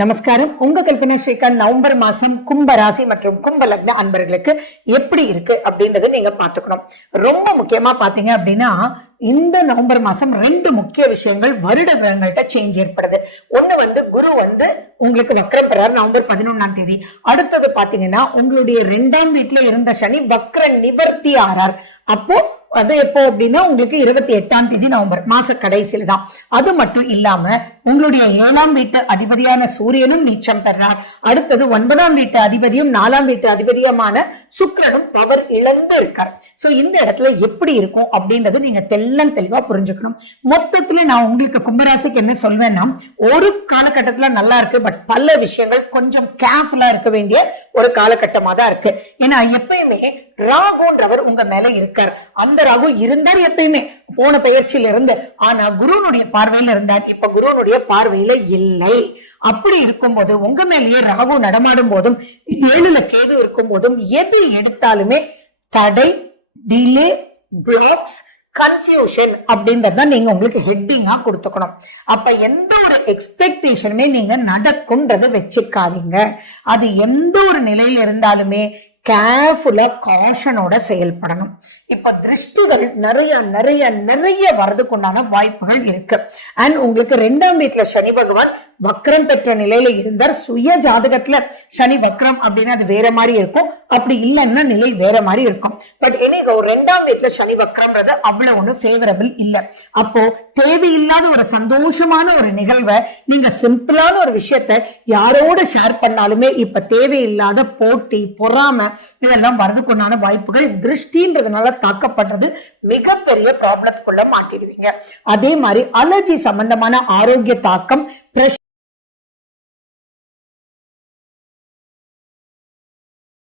நமஸ்காரம். உங்க கல்பனா ஸ்ரீகாந்த். நவம்பர் மாசம் கும்ப ராசி மற்றும் கும்ப லக்ன அன்பர்களுக்கு எப்படி இருக்கு அப்படின்றத நீங்க பாத்துக்கணும். ரொம்ப முக்கியமா பாத்தீங்க அப்படின்னா இந்த நவம்பர் மாசம் ரெண்டு முக்கிய விஷயங்கள் வருட கிரகங்கள்ட்ட சேஞ்ச் ஏற்படுது. ஒண்ணு குரு உங்களுக்கு வக்ரம் பெறார் நவம்பர் 11ஆம் தேதி. அடுத்தது பாத்தீங்கன்னா உங்களுடைய 2ஆம் வீட்டுல இருந்த சனி வக்ர நிவர்த்தி ஆறார். அப்போ அது எப்போ அப்படின்னா உங்களுக்கு 28ஆம் தேதி நவம்பர் மாச கடைசியில் தான். அது மட்டும் இல்லாம உங்களுடைய 7ஆம் வீட்டு அதிபதியான சூரியனும் நீச்சம் பெறார். அடுத்தது 9ஆம் வீட்டு அதிபதியும் 4ஆம் வீட்டு அதிபதியுமான சுக்கிரனும் பவர் இழந்து இருக்கார். சோ இந்த இடத்துல எப்படி இருக்கும் அப்படின்றது நீங்க தெளிவா புரிஞ்சுக்கணும். மொத்தத்துல நான் உங்களுக்கு கும்பராசிக்கு என்ன சொல்வேன்னா, ஒரு காலகட்டத்துல நல்லா இருக்கு, பட் பல விஷயங்கள் கொஞ்சம் கேர்ஃபுல்லா இருக்க வேண்டிய ஒரு காலகட்டமா தான் இருக்கு. ஏன்னா எப்பயுமே ராகுன்றவர் உங்க மேல இருக்கார். அந்த ராகு இருந்தார் எப்பயுமே போன பயிற்சியில இருந்து. ஆனா குருனுடைய பார்வையில இருந்தார், இப்ப குருனுடைய பார்வையில இல்லை. அப்படி இருக்கும்போது உங்க மேலேயே ராகு நடமாடும் போதும் 7ல கேது இருக்கும் போதும் எது எடுத்தாலுமே தடை, டிலே, பிளாக்ஸ், கன்ஃபியூஷன் அப்படின்றத நீங்க உங்களுக்கு ஹெட்டிங்கா கொடுத்துக்கணும். அப்ப எந்த ஒரு எக்ஸ்பெக்டேஷனுமே நீங்க நடக்கும்ன்றத வச்சுக்காதீங்க. அது எந்த ஒரு நிலையில இருந்தாலுமே கேர்ஃபுல்லா காஷனோட செயல்படணும். இப்ப திருஷ்டிகள் நிறைய நிறைய நிறைய வரதுக்கு உண்டான வாய்ப்புகள் இருக்கு. அண்ட் உங்களுக்கு 2ஆம் வீட்டுல சனி பகவான் வக்ரம் பெற்ற நிலையில இருந்தார். சுய ஜாதகத்துல சனி வக்ரம் அப்படின்னா அது வேற மாதிரி இருக்கும், அப்படி இல்லைன்னா நிலை வேற மாதிரி இருக்கும். பட் எனிகோ 2ஆம் வீட்டுல சனி வக்ரம்ன்றது அவ்வளவு ஒண்ணு ஃபேவரபிள் இல்ல. அப்போ தேவையில்லாத ஒரு சந்தோஷமான ஒரு நிகழ்வை நீங்க சிம்பிளான ஒரு விஷயத்த யாரோட ஷேர் பண்ணாலுமே இப்ப தேவையில்லாத போட்டி, பொறாமை இதெல்லாம் வரதுக்குண்டான வாய்ப்புகள் திருஷ்டின்றதுனால தாக்கப்படுறது மிகப்பெரிய ப்ராப்ளத்துக்குள்ள மாட்டிடுவீங்க. அதே மாதிரி அலர்ஜி சம்பந்தமான ஆரோக்கிய தாக்கம்,